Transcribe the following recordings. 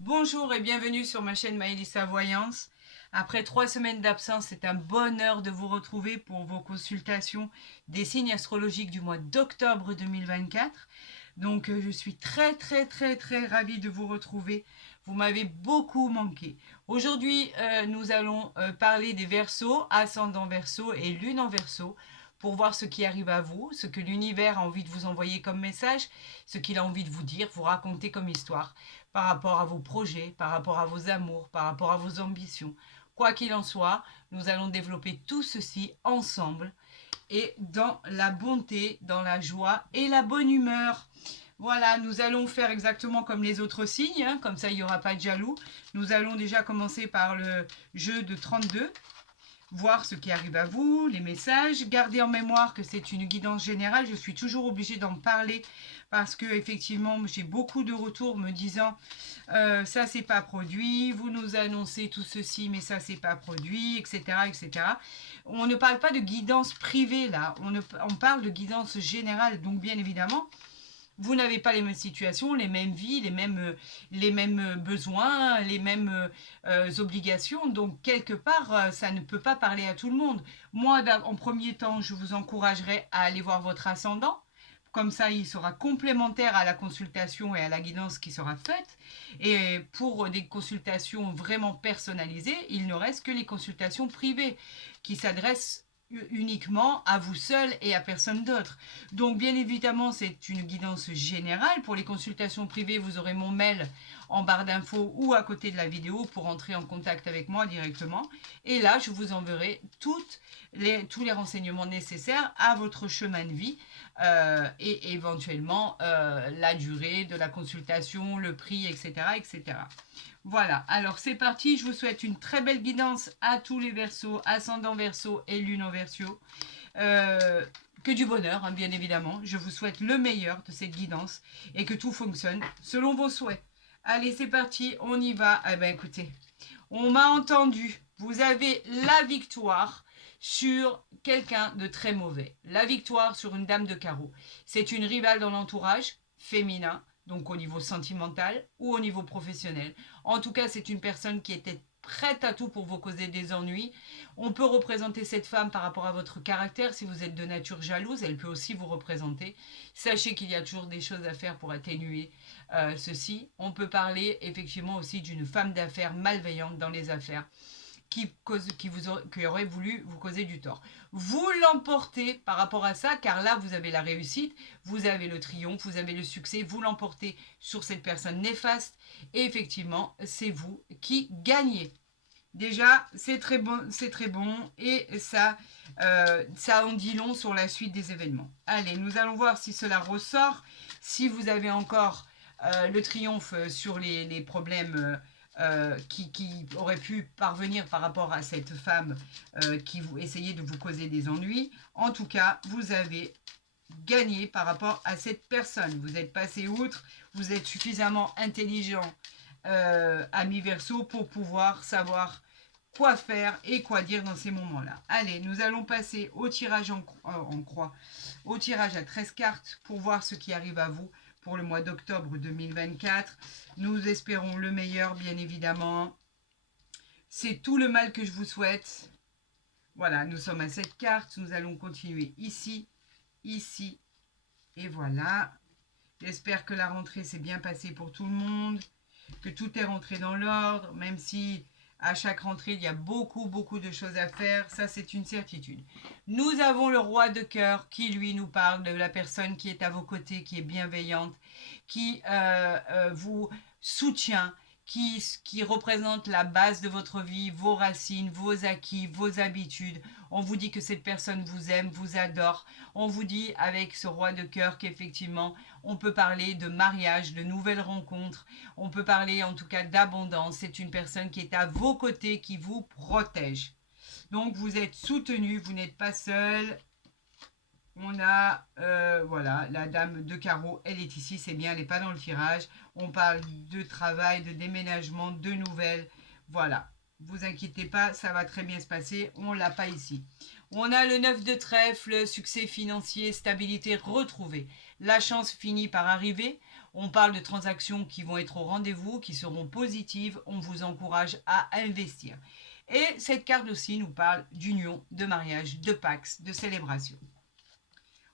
Bonjour et bienvenue sur ma chaîne Maëlissa Voyance. Après 3 semaines d'absence, c'est un bonheur de vous retrouver pour vos consultations des signes astrologiques du mois d'octobre 2024. Donc je suis très ravie de vous retrouver. Vous m'avez beaucoup manqué. Aujourd'hui, nous allons parler des Verseaux, ascendant Verseau et lune en Verseau, pour voir ce qui arrive à vous, ce que l'univers a envie de vous envoyer comme message, ce qu'il a envie de vous dire, vous raconter comme histoire, par rapport à vos projets, par rapport à vos amours, par rapport à vos ambitions. Quoi qu'il en soit, nous allons développer tout ceci ensemble et dans la bonté, dans la joie et la bonne humeur. Voilà, nous allons faire exactement comme les autres signes, hein, comme ça il n'y aura pas de jaloux. Nous allons déjà commencer par le jeu de 32, voir ce qui arrive à vous, les messages. Gardez en mémoire que c'est une guidance générale, je suis toujours obligée d'en parler parce que effectivement j'ai beaucoup de retours me disant ça c'est pas produit, vous nous annoncez tout ceci mais ça c'est pas produit, etc. etc. On ne parle pas de guidance privée là, on parle de guidance générale, donc bien évidemment vous n'avez pas les mêmes situations, les mêmes vies, les mêmes besoins, les mêmes obligations. Donc, quelque part, ça ne peut pas parler à tout le monde. Moi, en premier temps, je vous encouragerais à aller voir votre ascendant. Comme ça, il sera complémentaire à la consultation et à la guidance qui sera faite. Et pour des consultations vraiment personnalisées, il ne reste que les consultations privées qui s'adressent uniquement à vous seul et à personne d'autre. Donc bien évidemment, c'est une guidance générale. Pour les consultations privées, vous aurez mon mail en barre d'infos ou à côté de la vidéo pour entrer en contact avec moi directement. Et là, je vous enverrai tous les renseignements nécessaires à votre chemin de vie et éventuellement la durée de la consultation, le prix, etc. etc. Voilà, alors c'est parti, je vous souhaite une très belle guidance à tous les Verseaux, ascendant Verseau et lune en Verseau. Que du bonheur, hein, bien évidemment. Je vous souhaite le meilleur de cette guidance et que tout fonctionne selon vos souhaits. Allez, c'est parti, on y va. Eh ben écoutez, on m'a entendu. Vous avez la victoire sur quelqu'un de très mauvais. La victoire sur une dame de carreau. C'est une rivale dans l'entourage féminin, donc au niveau sentimental ou au niveau professionnel. En tout cas, c'est une personne qui était prête à tout pour vous causer des ennuis. On peut représenter cette femme par rapport à votre caractère. Si vous êtes de nature jalouse, elle peut aussi vous représenter. Sachez qu'il y a toujours des choses à faire pour atténuer ceci. On peut parler effectivement aussi d'une femme d'affaires malveillante dans les affaires qui aurait voulu vous causer du tort. Vous l'emportez par rapport à ça, car là, vous avez la réussite, vous avez le triomphe, vous avez le succès, vous l'emportez sur cette personne néfaste, et effectivement, c'est vous qui gagnez. Déjà, c'est très bon, et ça en dit long sur la suite des événements. Allez, nous allons voir si cela ressort, si vous avez encore le triomphe sur les problèmes qui auraient pu parvenir par rapport à cette femme qui vous essayait de vous causer des ennuis. En tout cas, vous avez gagné par rapport à cette personne. Vous êtes passé outre, vous êtes suffisamment intelligent, ami Verseau, pour pouvoir savoir quoi faire et quoi dire dans ces moments-là. Allez, nous allons passer au tirage en croix, au tirage à 13 cartes pour voir ce qui arrive à vous pour le mois d'octobre 2024. Nous espérons le meilleur, bien évidemment. C'est tout le mal que je vous souhaite. Voilà, nous sommes à cette carte. Nous allons continuer ici, ici, et voilà. J'espère que la rentrée s'est bien passée pour tout le monde, que tout est rentré dans l'ordre, même si à chaque rentrée, il y a beaucoup de choses à faire. Ça, c'est une certitude. Nous avons le roi de cœur qui, lui, nous parle de la personne qui est à vos côtés, qui est bienveillante, qui vous soutient, qui représente la base de votre vie, vos racines, vos acquis, vos habitudes. On vous dit que cette personne vous aime, vous adore. On vous dit avec ce roi de cœur qu'effectivement, on peut parler de mariage, de nouvelles rencontres. On peut parler en tout cas d'abondance. C'est une personne qui est à vos côtés, qui vous protège. Donc vous êtes soutenu, vous n'êtes pas seul. On a, voilà, la dame de carreau, elle est ici, c'est bien, elle n'est pas dans le tirage. On parle de travail, de déménagement, de nouvelles. Voilà, vous inquiétez pas, ça va très bien se passer. On ne l'a pas ici. On a le 9 de trèfle, succès financier, stabilité retrouvée. La chance finit par arriver. On parle de transactions qui vont être au rendez-vous, qui seront positives. On vous encourage à investir. Et cette carte aussi nous parle d'union, de mariage, de pax, de célébration.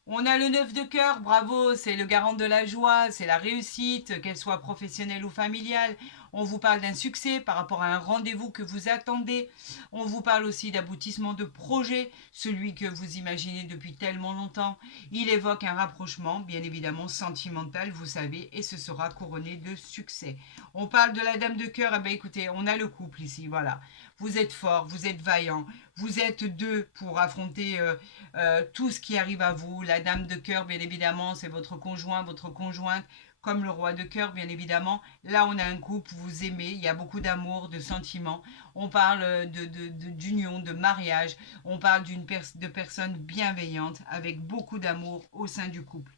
On a le 9 de cœur, bravo, c'est le garant de la joie, c'est la réussite, qu'elle soit professionnelle ou familiale. On vous parle d'un succès par rapport à un rendez-vous que vous attendez. On vous parle aussi d'aboutissement de projet, celui que vous imaginez depuis tellement longtemps. Il évoque un rapprochement, bien évidemment sentimental, vous savez, et ce sera couronné de succès. On parle de la dame de cœur, eh bien écoutez, on a le couple ici, voilà. Vous êtes fort, vous êtes vaillant, vous êtes deux pour affronter tout ce qui arrive à vous. La dame de cœur, bien évidemment, c'est votre conjoint, votre conjointe, comme le roi de cœur, bien évidemment. Là, on a un couple, vous aimez, il y a beaucoup d'amour, de sentiments. On parle d'union, de mariage. On parle de personnes bienveillantes, avec beaucoup d'amour au sein du couple.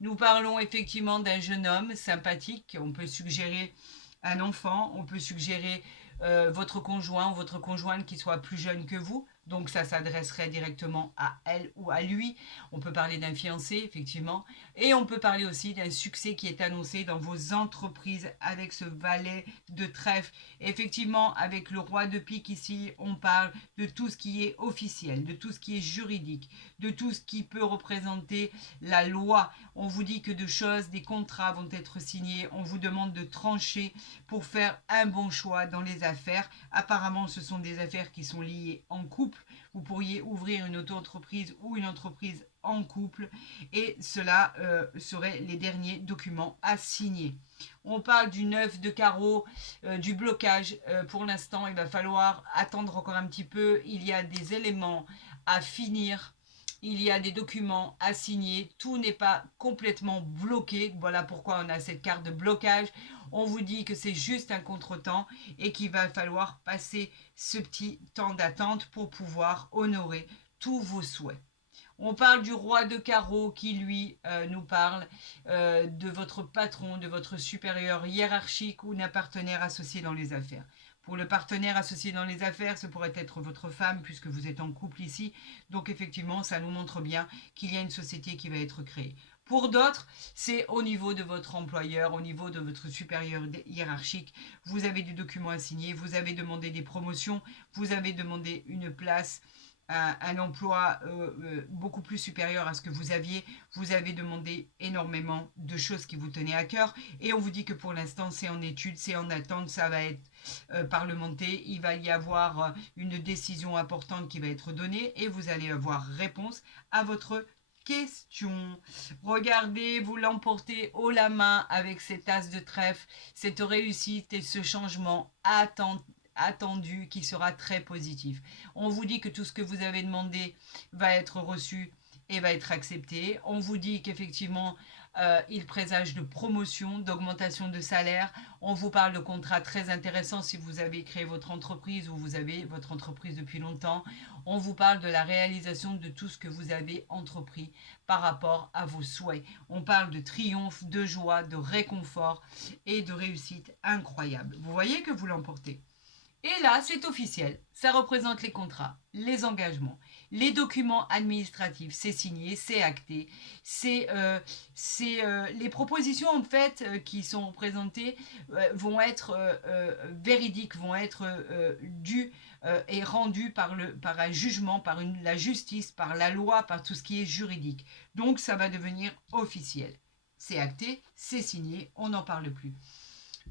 Nous parlons effectivement d'un jeune homme sympathique. On peut suggérer un enfant, on peut suggérer votre conjoint ou votre conjointe qui soit plus jeune que vous. Donc ça s'adresserait directement à elle ou à lui. On peut parler d'un fiancé, effectivement. Et on peut parler aussi d'un succès qui est annoncé dans vos entreprises avec ce valet de trèfle. Effectivement, avec le roi de pique ici, on parle de tout ce qui est officiel, de tout ce qui est juridique, de tout ce qui peut représenter la loi. On vous dit que de choses, des contrats vont être signés. On vous demande de trancher pour faire un bon choix dans les affaires. Apparemment, ce sont des affaires qui sont liées en couple. Vous pourriez ouvrir une auto-entreprise ou une entreprise en couple et cela serait les derniers documents à signer. On parle du 9 de carreau, du blocage. Pour l'instant, il va falloir attendre encore un petit peu. Il y a des éléments à finir. Il y a des documents à signer. Tout n'est pas complètement bloqué. Voilà pourquoi on a cette carte de blocage. On vous dit que c'est juste un contretemps et qu'il va falloir passer ce petit temps d'attente pour pouvoir honorer tous vos souhaits. On parle du roi de carreau qui, lui, nous parle de votre patron, de votre supérieur hiérarchique ou d'un partenaire associé dans les affaires. Pour le partenaire associé dans les affaires, ce pourrait être votre femme puisque vous êtes en couple ici. Donc effectivement, ça nous montre bien qu'il y a une société qui va être créée. Pour d'autres, c'est au niveau de votre employeur, au niveau de votre supérieur hiérarchique. Vous avez des documents à signer, vous avez demandé des promotions, vous avez demandé une place, un emploi beaucoup plus supérieur à ce que vous aviez. Vous avez demandé énormément de choses qui vous tenaient à cœur. Et on vous dit que pour l'instant, c'est en étude, c'est en attente, ça va être parlementé. Il va y avoir une décision importante qui va être donnée et vous allez avoir réponse à votre question. Regardez, vous l'emportez haut la main avec cet as de trèfle, cette réussite et ce changement attendu qui sera très positif. On vous dit que tout ce que vous avez demandé va être reçu et va être accepté. On vous dit qu'effectivement, il présage de promotion, d'augmentation de salaire. On vous parle de contrats très intéressants si vous avez créé votre entreprise ou vous avez votre entreprise depuis longtemps. On vous parle de la réalisation de tout ce que vous avez entrepris par rapport à vos souhaits. On parle de triomphe, de joie, de réconfort et de réussite incroyable. Vous voyez que vous l'emportez. Et là, c'est officiel. Ça représente les contrats, les engagements, les documents administratifs. C'est signé, c'est acté. C'est les propositions en fait qui sont présentées vont être véridiques, vont être dues et rendues par un jugement, par la justice, par la loi, par tout ce qui est juridique. Donc, ça va devenir officiel. C'est acté, c'est signé, on n'en parle plus.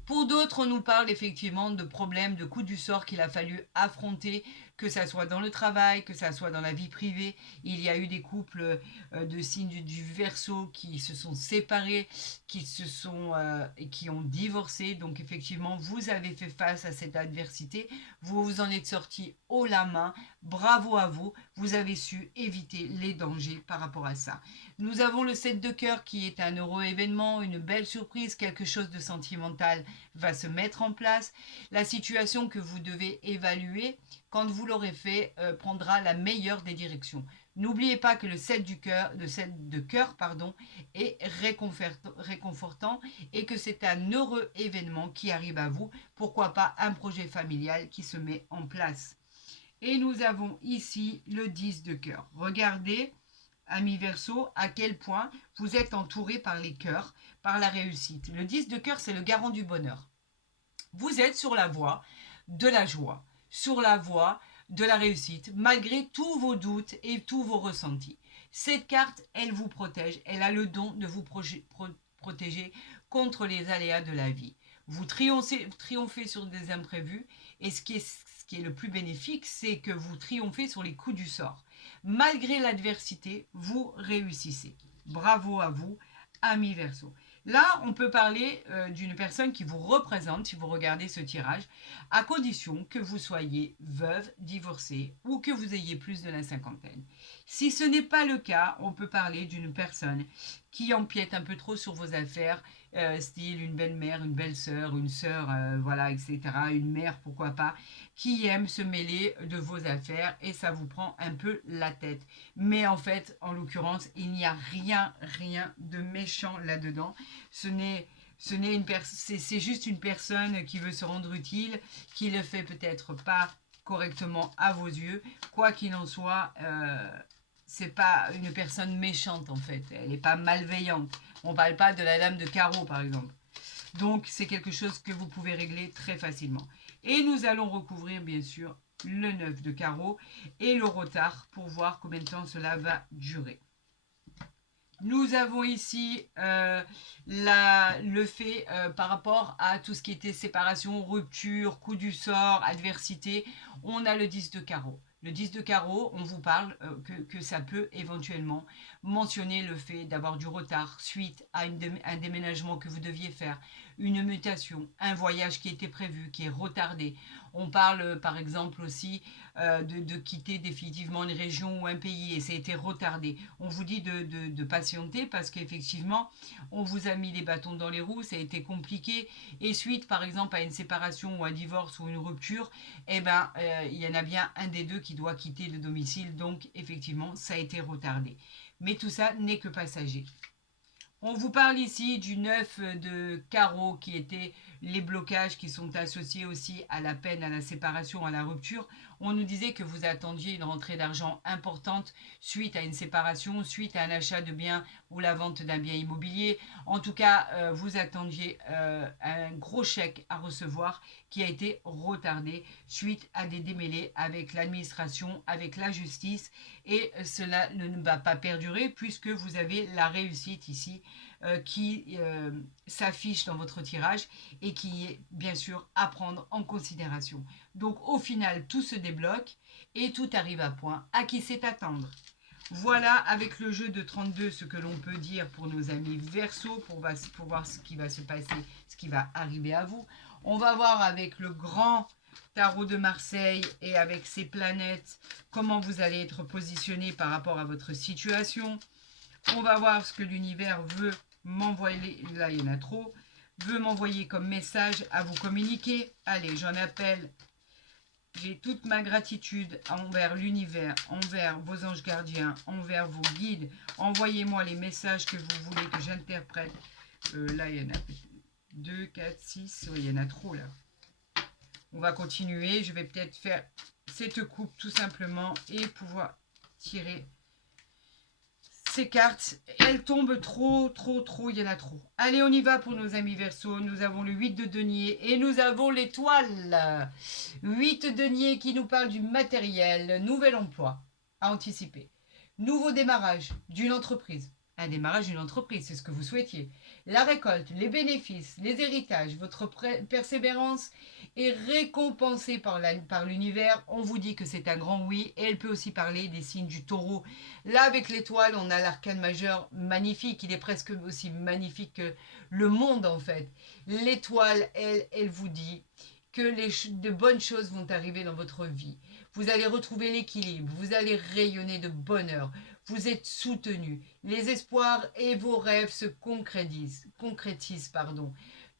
Pour d'autres, on nous parle effectivement de problèmes, de coups du sort qu'il a fallu affronter, que ça soit dans le travail, que ça soit dans la vie privée. Il y a eu des couples de signes du Verseau qui se sont séparés, qui ont divorcé. Donc effectivement, vous avez fait face à cette adversité. Vous vous en êtes sortis haut la main. Bravo à vous. Vous avez su éviter les dangers par rapport à ça. Nous avons le 7 de cœur qui est un heureux événement, une belle surprise, quelque chose de sentimental va se mettre en place. La situation que vous devez évaluer, quand vous l'aurez fait, prendra la meilleure des directions. N'oubliez pas que le 7 de cœur est réconfortant et que c'est un heureux événement qui arrive à vous. Pourquoi pas un projet familial qui se met en place. Et nous avons ici le 10 de cœur. Regardez, amis Verseau, à quel point vous êtes entouré par les cœurs, par la réussite. Le 10 de cœur, c'est le garant du bonheur. Vous êtes sur la voie de la joie, sur la voie de la réussite, malgré tous vos doutes et tous vos ressentis. Cette carte, elle vous protège, elle a le don de vous protéger contre les aléas de la vie. Vous triomphez sur des imprévus et ce qui est le plus bénéfique, c'est que vous triomphez sur les coups du sort. Malgré l'adversité, vous réussissez. Bravo à vous, amis Verseau. Là, on peut parler d'une personne qui vous représente si vous regardez ce tirage, à condition que vous soyez veuve, divorcée ou que vous ayez plus de la cinquantaine. Si ce n'est pas le cas, on peut parler d'une personne qui empiète un peu trop sur vos affaires, style une belle-mère, une belle-sœur, une sœur, voilà, etc., une mère, pourquoi pas, qui aime se mêler de vos affaires et ça vous prend un peu la tête. Mais en fait, en l'occurrence, il n'y a rien de méchant là-dedans. C'est juste une personne qui veut se rendre utile, qui le fait peut-être pas correctement à vos yeux. Quoi qu'il en soit, c'est pas une personne méchante en fait. Elle n'est pas malveillante. On parle pas de la dame de carreau par exemple. Donc c'est quelque chose que vous pouvez régler très facilement. Et nous allons recouvrir bien sûr le 9 de carreau et le retard pour voir combien de temps cela va durer. Nous avons ici le fait par rapport à tout ce qui était séparation, rupture, coup du sort, adversité. On a le 10 de carreau. Le 10 de carreau, on vous parle que ça peut éventuellement mentionner le fait d'avoir du retard suite à un déménagement que vous deviez faire, une mutation, un voyage qui était prévu, qui est retardé. On parle par exemple aussi de quitter définitivement une région ou un pays et ça a été retardé. On vous dit de patienter parce qu'effectivement, on vous a mis les bâtons dans les roues, ça a été compliqué. Et suite, par exemple, à une séparation ou un divorce ou une rupture, eh ben, il y en a bien un des deux qui doit quitter le domicile. Donc, effectivement, ça a été retardé. Mais tout ça n'est que passager. On vous parle ici du 9 de carreau qui était les blocages qui sont associés aussi à la peine, à la séparation, à la rupture. On nous disait que vous attendiez une rentrée d'argent importante suite à une séparation, suite à un achat de biens ou la vente d'un bien immobilier. En tout cas, vous attendiez un gros chèque à recevoir qui a été retardé suite à des démêlés avec l'administration, avec la justice. Et cela ne va pas perdurer puisque vous avez la réussite ici qui s'affiche dans votre tirage et qui est bien sûr à prendre en considération. Donc au final, tout se débloque et tout arrive à point. À qui c'est attendre? Voilà avec le jeu de 32 ce que l'on peut dire pour nos amis Verseau pour voir ce qui va se passer, ce qui va arriver à vous. On va voir avec le grand tarot de Marseille et avec ses planètes comment vous allez être positionné par rapport à votre situation. On va voir ce que l'univers veut m'envoyer, là il y en a trop, veut m'envoyer comme message à vous communiquer. Allez, j'en appelle. J'ai toute ma gratitude envers l'univers, envers vos anges gardiens, envers vos guides. Envoyez-moi les messages que vous voulez que j'interprète. Là, il y en a 2, 4, 6. Oui, il y en a trop là. On va continuer. Je vais peut-être faire cette coupe tout simplement et pouvoir tirer ces cartes. Elles tombent trop, il y en a trop. Allez, on y va pour nos amis Verseau. Nous avons le 8 de denier et nous avons l'étoile. 8 de denier qui nous parle du matériel, nouvel emploi à anticiper. Nouveau démarrage d'une entreprise. Un démarrage d'une entreprise, c'est ce que vous souhaitiez. La récolte, les bénéfices, les héritages, votre persévérance est récompensée par l'univers. On vous dit que c'est un grand oui. Et elle peut aussi parler des signes du taureau. Là, avec l'étoile, on a l'arcane majeur magnifique. Il est presque aussi magnifique que le monde, en fait. L'étoile, elle vous dit que de bonnes choses vont arriver dans votre vie. Vous allez retrouver l'équilibre. Vous allez rayonner de bonheur. Vous êtes soutenu. Les espoirs et vos rêves se concrétisent.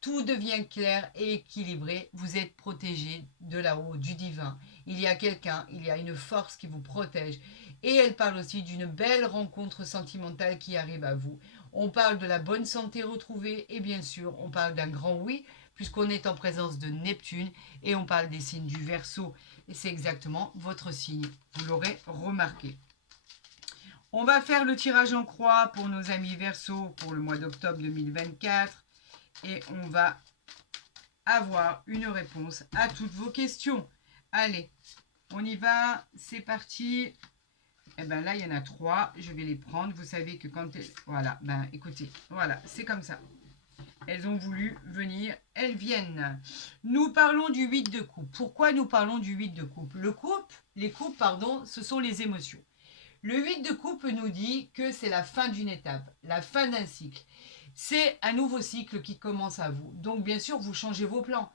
Tout devient clair et équilibré. Vous êtes protégé de là-haut, du divin. Il y a quelqu'un, il y a une force qui vous protège. Et elle parle aussi d'une belle rencontre sentimentale qui arrive à vous. On parle de la bonne santé retrouvée et bien sûr, on parle d'un grand oui, puisqu'on est en présence de Neptune et on parle des signes du Verseau. Et c'est exactement votre signe. Vous l'aurez remarqué. On va faire le tirage en croix pour nos amis Verseau pour le mois d'octobre 2024. Et on va avoir une réponse à toutes vos questions. Allez, on y va. C'est parti. Et bien là, il y en a 3. Je vais les prendre. Vous savez que quand... Voilà, ben écoutez, voilà, c'est comme ça. Elles ont voulu venir, elles viennent. Nous parlons du 8 de coupe. Pourquoi nous parlons du 8 de coupe? Les coupes, pardon, ce sont les émotions. Le 8 de coupe nous dit que c'est la fin d'une étape, la fin d'un cycle. C'est un nouveau cycle qui commence à vous. Donc bien sûr, vous changez vos plans.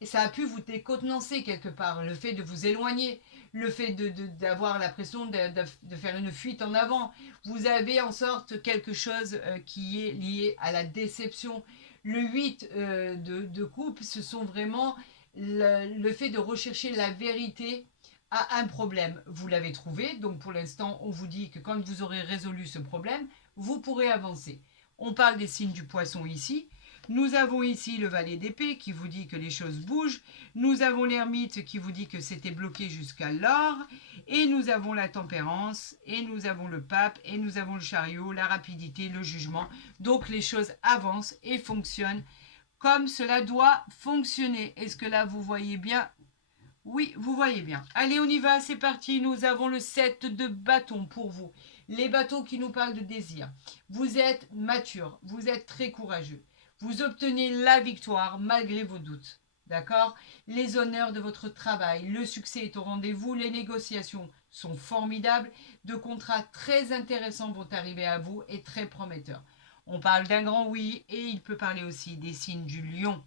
Et ça a pu vous décontenancer quelque part, le fait de vous éloigner, le fait d'avoir l'impression de faire une fuite en avant. Vous avez en sorte quelque chose qui est lié à la déception. Le 8 de coupe, ce sont vraiment le fait de rechercher la vérité à un problème. Vous l'avez trouvé, donc pour l'instant, on vous dit que quand vous aurez résolu ce problème, vous pourrez avancer. On parle des signes du poisson ici. Nous avons ici le valet d'épée qui vous dit que les choses bougent. Nous avons l'ermite qui vous dit que c'était bloqué jusqu'alors. Et nous avons la tempérance, et nous avons le pape, et nous avons le chariot, la rapidité, le jugement. Donc les choses avancent et fonctionnent comme cela doit fonctionner. Est-ce que là vous voyez bien? Oui, vous voyez bien. Allez, on y va, c'est parti. Nous avons le 7 de bâtons pour vous. Les bâtons qui nous parlent de désir. Vous êtes mature, vous êtes très courageux. Vous obtenez la victoire malgré vos doutes. D'accord? Les honneurs de votre travail, le succès est au rendez-vous, les négociations sont formidables, de contrats très intéressants vont arriver à vous et très prometteurs. On parle d'un grand oui et il peut parler aussi des signes du lion.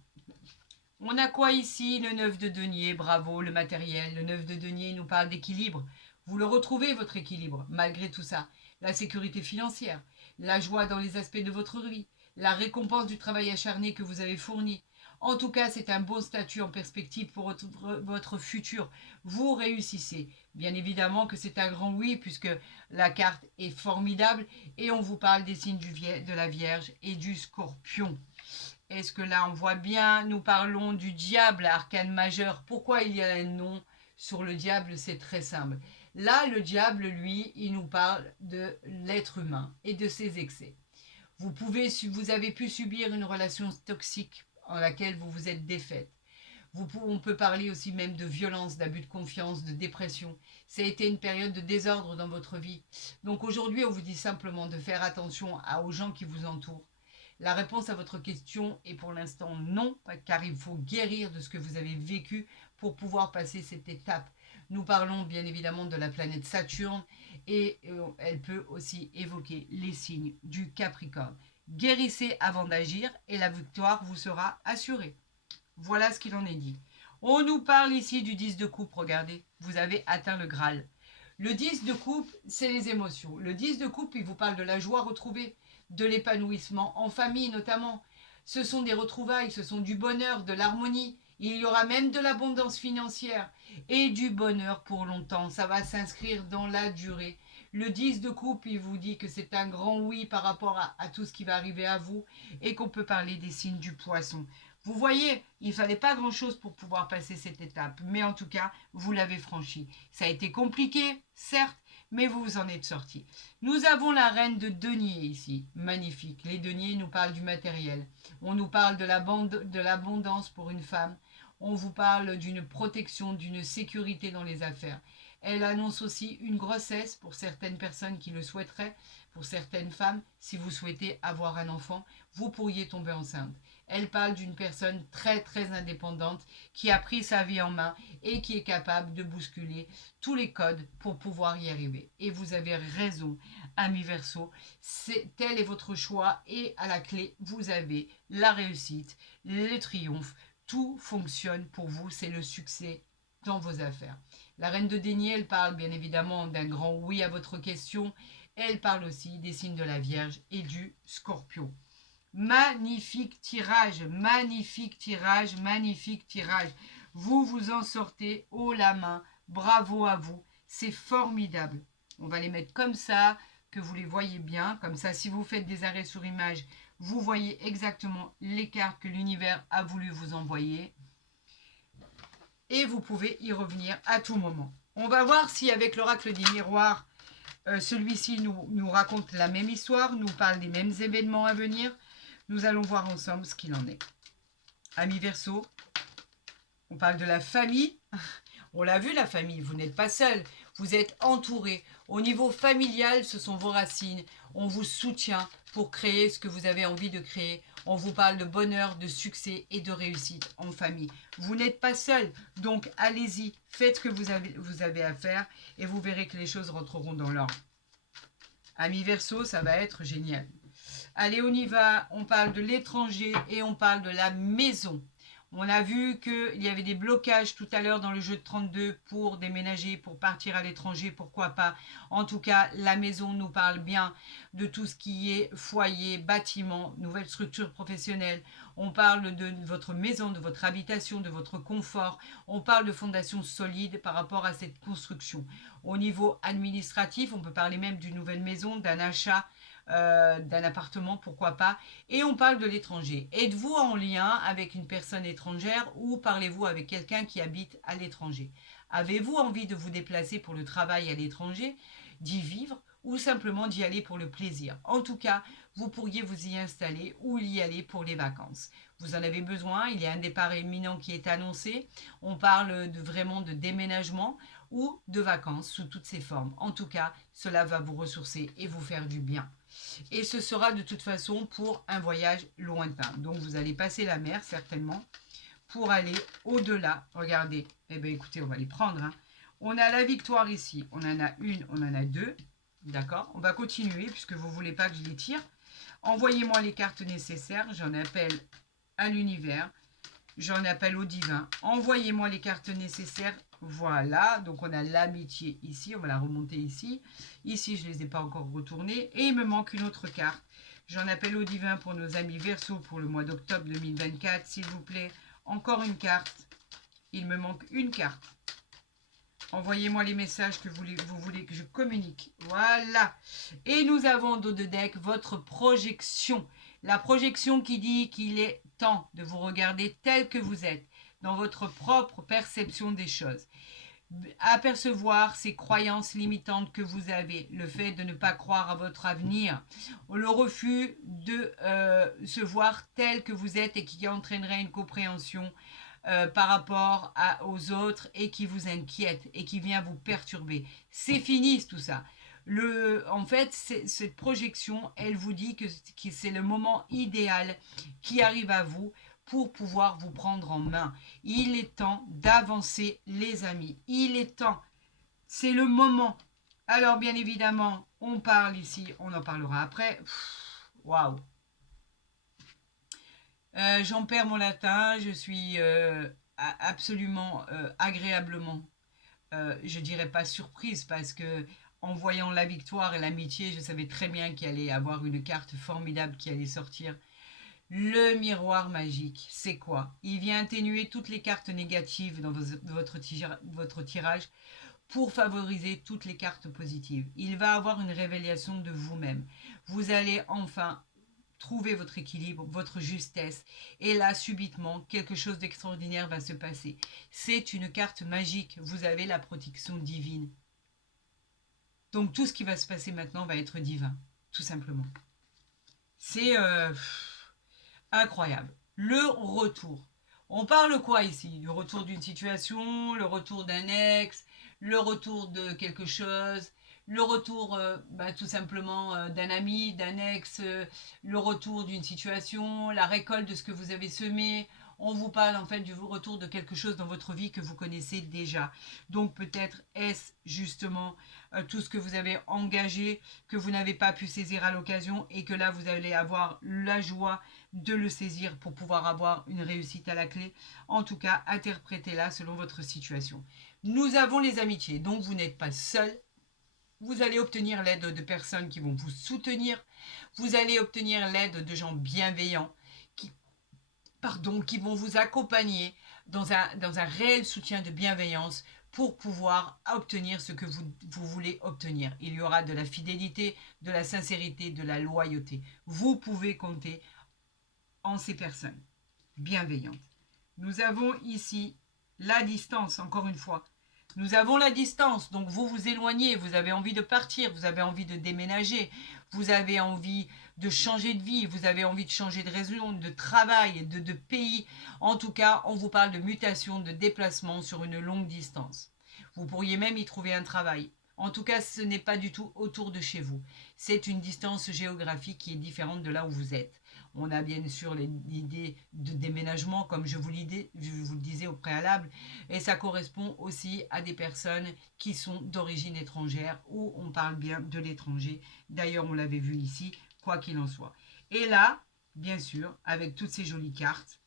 On a quoi ici? Le 9 de denier, bravo, le matériel. Le 9 de denier nous parle d'équilibre. Vous le retrouvez, votre équilibre, malgré tout ça. La sécurité financière, la joie dans les aspects de votre vie, la récompense du travail acharné que vous avez fourni. En tout cas, c'est un bon statut en perspective pour votre futur. Vous réussissez. Bien évidemment que c'est un grand oui, puisque la carte est formidable et on vous parle des signes de la Vierge et du Scorpion. Est-ce que là, on voit bien? Nous parlons du diable, arcane majeur. Pourquoi il y a un nom sur le diable? C'est très simple. Là, le diable, lui, il nous parle de l'être humain et de ses excès. Vous avez pu subir une relation toxique en laquelle vous vous êtes défaite. On peut parler aussi même de violence, d'abus de confiance, de dépression. Ça a été une période de désordre dans votre vie. Donc aujourd'hui, on vous dit simplement de faire attention aux gens qui vous entourent. La réponse à votre question est pour l'instant non, car il faut guérir de ce que vous avez vécu pour pouvoir passer cette étape. Nous parlons bien évidemment de la planète Saturne et elle peut aussi évoquer les signes du Capricorne. Guérissez avant d'agir et la victoire vous sera assurée. Voilà ce qu'il en est dit. On nous parle ici du 10 de coupe, regardez, vous avez atteint le Graal. Le 10 de coupe, c'est les émotions. Le 10 de coupe, il vous parle de la joie retrouvée, de l'épanouissement en famille notamment. Ce sont des retrouvailles, ce sont du bonheur, de l'harmonie. Il y aura même de l'abondance financière et du bonheur pour longtemps. Ça va s'inscrire dans la durée. Le 10 de coupe, il vous dit que c'est un grand oui par rapport à tout ce qui va arriver à vous et qu'on peut parler des signes du poisson. Vous voyez, il ne fallait pas grand-chose pour pouvoir passer cette étape, mais en tout cas, vous l'avez franchi. Ça a été compliqué, certes, mais vous vous en êtes sorti. Nous avons la reine de denier ici, magnifique. Les deniers nous parlent du matériel. On nous parle de l'abondance pour une femme. On vous parle d'une protection, d'une sécurité dans les affaires. Elle annonce aussi une grossesse pour certaines personnes qui le souhaiteraient. Pour certaines femmes, si vous souhaitez avoir un enfant, vous pourriez tomber enceinte. Elle parle d'une personne très très indépendante qui a pris sa vie en main et qui est capable de bousculer tous les codes pour pouvoir y arriver. Et vous avez raison, ami Verseau, tel est votre choix et à la clé, vous avez la réussite, le triomphe. Tout fonctionne pour vous, c'est le succès dans vos affaires. La reine de denier, elle parle bien évidemment d'un grand oui à votre question. Elle parle aussi des signes de la Vierge et du Scorpion. Magnifique tirage, magnifique tirage, magnifique tirage. Vous vous en sortez haut la main. Bravo à vous. C'est formidable. On va les mettre comme ça, que vous les voyez bien. Comme ça, si vous faites des arrêts sur image, vous voyez exactement les cartes que l'univers a voulu vous envoyer. Et vous pouvez y revenir à tout moment. On va voir si avec l'oracle des miroirs, Celui-ci nous raconte la même histoire, nous parle des mêmes événements à venir. Nous allons voir ensemble ce qu'il en est. Amis Verseau, on parle de la famille. On l'a vu, la famille, vous n'êtes pas seul, vous êtes entouré. Au niveau familial, ce sont vos racines. On vous soutient pour créer ce que vous avez envie de créer. On vous parle de bonheur, de succès et de réussite en famille. Vous n'êtes pas seul, donc allez-y, faites ce que vous avez à faire et vous verrez que les choses rentreront dans l'ordre. Amis Verseau, ça va être génial. Allez, on y va. On parle de l'étranger et on parle de la maison. On a vu qu'il y avait des blocages tout à l'heure dans le jeu de 32 pour déménager, pour partir à l'étranger, pourquoi pas. En tout cas, la maison nous parle bien de tout ce qui est foyer, bâtiment, nouvelle structure professionnelle. On parle de votre maison, de votre habitation, de votre confort. On parle de fondations solides par rapport à cette construction. Au niveau administratif, on peut parler même d'une nouvelle maison, d'un achat, d'un appartement, pourquoi pas. Et on parle de l'étranger. Êtes-vous en lien avec une personne étrangère ou parlez-vous avec quelqu'un qui habite à l'étranger? Avez-vous envie de vous déplacer pour le travail à l'étranger, d'y vivre ou simplement d'y aller pour le plaisir? En tout cas, vous pourriez vous y installer ou y aller pour les vacances. Vous en avez besoin, il y a un départ imminent qui est annoncé. On parle vraiment de déménagement ou de vacances sous toutes ses formes. En tout cas, cela va vous ressourcer et vous faire du bien. Et ce sera de toute façon pour un voyage lointain. Donc vous allez passer la mer certainement pour aller au-delà. Regardez, eh bien écoutez, on va les prendre. Hein. On a la victoire ici, on en a une, on en a deux. D'accord? On va continuer puisque vous ne voulez pas que je les tire. Envoyez-moi les cartes nécessaires, j'en appelle à l'univers, j'en appelle au divin. Envoyez-moi les cartes nécessaires. Voilà, donc on a l'amitié ici, on va la remonter ici. Ici, je ne les ai pas encore retournées. Et il me manque une autre carte. J'en appelle au divin pour nos amis Verseau pour le mois d'octobre 2024, s'il vous plaît. Encore une carte. Il me manque une carte. Envoyez-moi les messages que vous voulez que je communique. Voilà. Et nous avons dos de deck votre projection. La projection qui dit qu'il est temps de vous regarder tel que vous êtes, dans votre propre perception des choses. Apercevoir ces croyances limitantes que vous avez, le fait de ne pas croire à votre avenir, le refus de se voir tel que vous êtes et qui entraînerait une compréhension par rapport aux autres et qui vous inquiète et qui vient vous perturber. C'est fini tout ça. En fait, cette projection, elle vous dit que c'est le moment idéal qui arrive à vous pour pouvoir vous prendre en main. Il est temps d'avancer, les amis. Il est temps. C'est le moment. Alors, bien évidemment, on parle ici, on en parlera après. Waouh. J'en perds mon latin, je suis absolument agréablement, je dirais pas surprise parce que en voyant la victoire et l'amitié, je savais très bien qu'il allait avoir une carte formidable qui allait sortir. Le miroir magique, c'est quoi? Il vient atténuer toutes les cartes négatives dans votre tirage pour favoriser toutes les cartes positives. Il va avoir une révélation de vous-même. Vous allez enfin trouver votre équilibre, votre justesse. Et là, subitement, quelque chose d'extraordinaire va se passer. C'est une carte magique. Vous avez la protection divine. Donc tout ce qui va se passer maintenant va être divin, tout simplement. C'est incroyable. Le retour. On parle quoi ici? Le retour d'une situation, le retour d'un ex, le retour de quelque chose, le retour tout simplement d'un ami, d'un ex, le retour d'une situation, la récolte de ce que vous avez semé. On vous parle en fait du retour de quelque chose dans votre vie que vous connaissez déjà. Donc peut-être est-ce justement tout ce que vous avez engagé, que vous n'avez pas pu saisir à l'occasion et que là vous allez avoir la joie de le saisir pour pouvoir avoir une réussite à la clé. En tout cas, interprétez-la selon votre situation. Nous avons les amitiés, donc vous n'êtes pas seul. Vous allez obtenir l'aide de personnes qui vont vous soutenir. Vous allez obtenir l'aide de gens bienveillants qui vont vous accompagner dans un réel soutien de bienveillance pour pouvoir obtenir ce que vous voulez obtenir. Il y aura de la fidélité, de la sincérité, de la loyauté. Vous pouvez compter en ces personnes bienveillantes. Nous avons ici la distance, encore une fois. Nous avons la distance, donc vous vous éloignez, vous avez envie de partir, vous avez envie de déménager, vous avez envie de changer de vie, vous avez envie de changer de région, de travail, de pays. En tout cas, on vous parle de mutation, de déplacement sur une longue distance. Vous pourriez même y trouver un travail. En tout cas, ce n'est pas du tout autour de chez vous. C'est une distance géographique qui est différente de là où vous êtes. On a bien sûr l'idée de déménagement, comme je vous le disais au préalable, et ça correspond aussi à des personnes qui sont d'origine étrangère, où on parle bien de l'étranger. D'ailleurs, on l'avait vu ici, quoi qu'il en soit. Et là, bien sûr, avec toutes ces jolies cartes,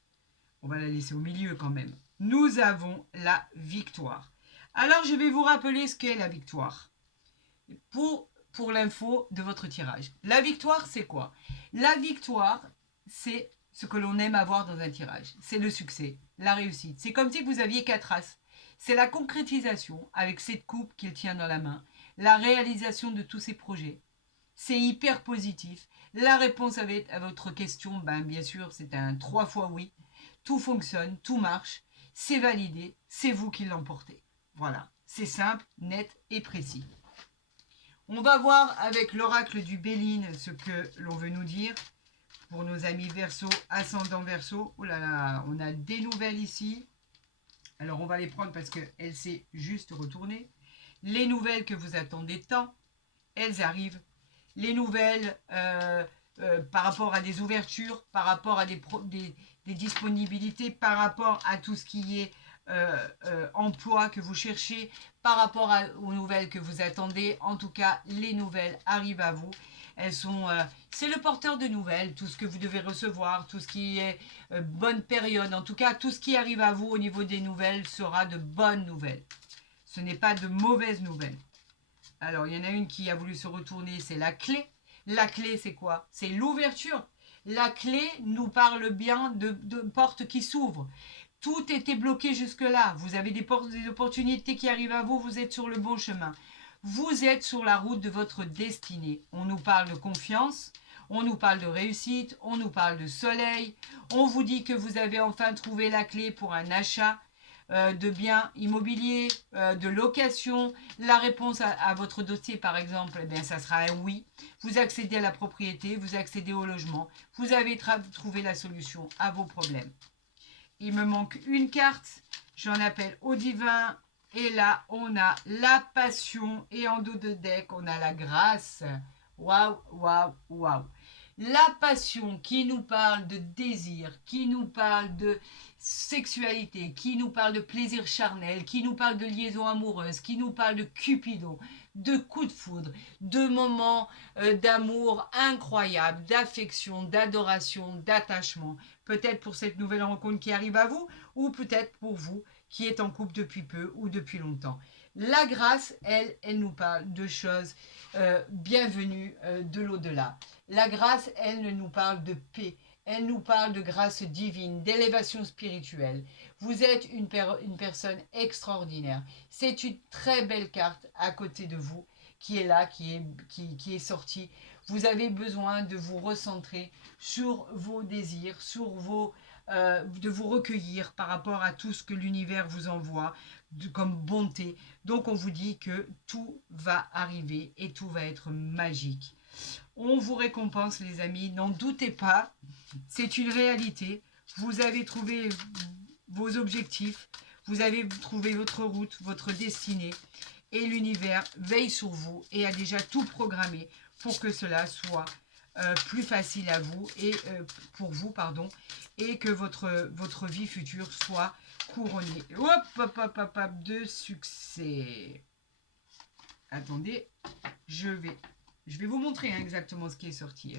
on va la laisser au milieu quand même, nous avons la victoire. Alors, je vais vous rappeler ce qu'est la victoire. Pour l'info de votre tirage. La victoire, c'est quoi? La victoire, c'est ce que l'on aime avoir dans un tirage. C'est le succès, la réussite. C'est comme si vous aviez 4 as. C'est la concrétisation avec cette coupe qu'il tient dans la main, la réalisation de tous ses projets. C'est hyper positif. La réponse à votre question, bien sûr, c'est un 3 fois oui. Tout fonctionne, tout marche, c'est validé, c'est vous qui l'emportez. Voilà, c'est simple, net et précis. On va voir avec l'oracle du Béline ce que l'on veut nous dire pour nos amis Verseau, ascendant Verseau. Oh là là, on a des nouvelles ici. Alors on va les prendre parce qu'elle s'est juste retournée. Les nouvelles que vous attendez tant, elles arrivent. Les nouvelles par rapport à des ouvertures, par rapport à des disponibilités, par rapport à tout ce qui est emploi que vous cherchez, par rapport aux nouvelles que vous attendez. En tout cas, les nouvelles arrivent à vous. Elles sont, c'est le porteur de nouvelles, tout ce que vous devez recevoir, tout ce qui est bonne période. En tout cas, tout ce qui arrive à vous au niveau des nouvelles sera de bonnes nouvelles. Ce n'est pas de mauvaises nouvelles. Alors, il y en a une qui a voulu se retourner, c'est la clé. La clé, c'est quoi? C'est l'ouverture. La clé nous parle bien de portes qui s'ouvrent. Tout était bloqué jusque-là. Vous avez des opportunités qui arrivent à vous, vous êtes sur le bon chemin. Vous êtes sur la route de votre destinée. On nous parle de confiance, on nous parle de réussite, on nous parle de soleil. On vous dit que vous avez enfin trouvé la clé pour un achat de biens immobiliers, de location. La réponse à votre dossier, par exemple, eh bien, ça sera un oui. Vous accédez à la propriété, vous accédez au logement. Vous avez trouvé la solution à vos problèmes. Il me manque une carte. J'en appelle au divin. Et là, on a la passion. Et en dos de deck, on a la grâce. Waouh, waouh, waouh. La passion qui nous parle de désir, qui nous parle de sexualité, qui nous parle de plaisir charnel, qui nous parle de liaison amoureuse, qui nous parle de Cupidon, de coups de foudre, de moments d'amour incroyables, d'affection, d'adoration, d'attachement. Peut-être pour cette nouvelle rencontre qui arrive à vous, ou peut-être pour vous qui êtes en couple depuis peu ou depuis longtemps. La grâce, elle nous parle de choses bienvenues de l'au-delà. La grâce, elle nous parle de paix. Elle nous parle de grâce divine, d'élévation spirituelle. Vous êtes une personne extraordinaire. C'est une très belle carte à côté de vous qui est là, qui est sortie. Vous avez besoin de vous recentrer sur vos désirs, de vous recueillir par rapport à tout ce que l'univers vous envoie comme bonté. Donc on vous dit que tout va arriver et tout va être magique. On vous récompense les amis, n'en doutez pas, c'est une réalité. Vous avez trouvé vos objectifs, vous avez trouvé votre route, votre destinée et l'univers veille sur vous et a déjà tout programmé pour que cela soit plus facile à vous et pour vous et que votre vie future soit couronnée de succès. Attendez, je vais vous montrer exactement ce qui est sorti.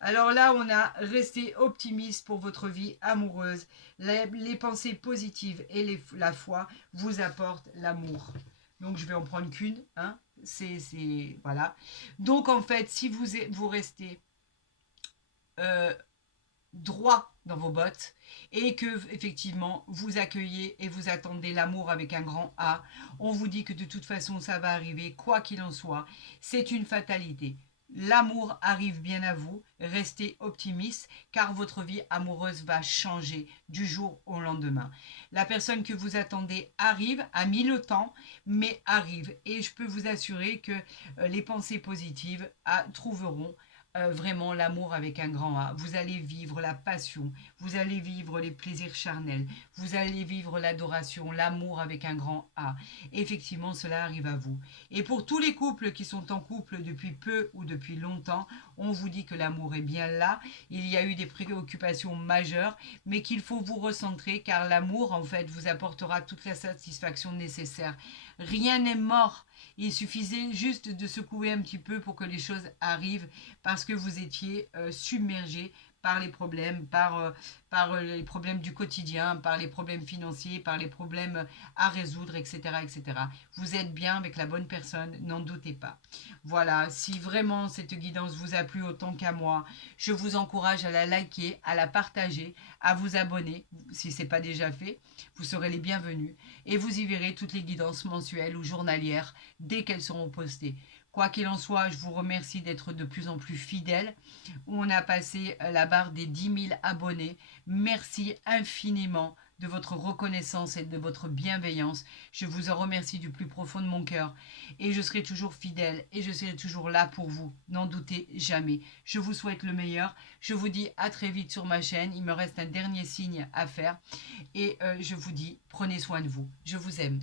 Alors là, on a resté optimiste pour votre vie amoureuse. Les pensées positives et la foi vous apportent l'amour. Donc, je vais en prendre qu'une. Hein. Voilà. Donc, en fait, si vous restez droit dans vos bottes et que effectivement vous accueillez et vous attendez l'amour avec un grand A, on vous dit que de toute façon ça va arriver quoi qu'il en soit, c'est une fatalité. L'amour arrive bien à vous, restez optimiste car votre vie amoureuse va changer du jour au lendemain. La personne que vous attendez arrive, a mis le temps, mais arrive. Et je peux vous assurer que les pensées positives trouveront vraiment l'amour avec un grand A. Vous allez vivre la passion, vous allez vivre les plaisirs charnels, vous allez vivre l'adoration, l'amour avec un grand A. Effectivement, cela arrive à vous. Et pour tous les couples qui sont en couple depuis peu ou depuis longtemps, on vous dit que l'amour est bien là. Il y a eu des préoccupations majeures, mais qu'il faut vous recentrer car l'amour, en fait, vous apportera toute la satisfaction nécessaire. Rien n'est mort. Il suffisait juste de secouer un petit peu pour que les choses arrivent parce que vous étiez submergé par les problèmes, par les problèmes du quotidien, par les problèmes financiers, par les problèmes à résoudre, etc., etc. Vous êtes bien avec la bonne personne, n'en doutez pas. Voilà, si vraiment cette guidance vous a plu autant qu'à moi, je vous encourage à la liker, à la partager, à vous abonner si ce n'est pas déjà fait. Vous serez les bienvenus et vous y verrez toutes les guidances mensuelles ou journalières dès qu'elles seront postées. Quoi qu'il en soit, je vous remercie d'être de plus en plus fidèles. On a passé la barre des 10 000 abonnés. Merci infiniment de votre reconnaissance et de votre bienveillance. Je vous en remercie du plus profond de mon cœur. Et je serai toujours fidèle et je serai toujours là pour vous. N'en doutez jamais. Je vous souhaite le meilleur. Je vous dis à très vite sur ma chaîne. Il me reste un dernier signe à faire. Et je vous dis, prenez soin de vous. Je vous aime.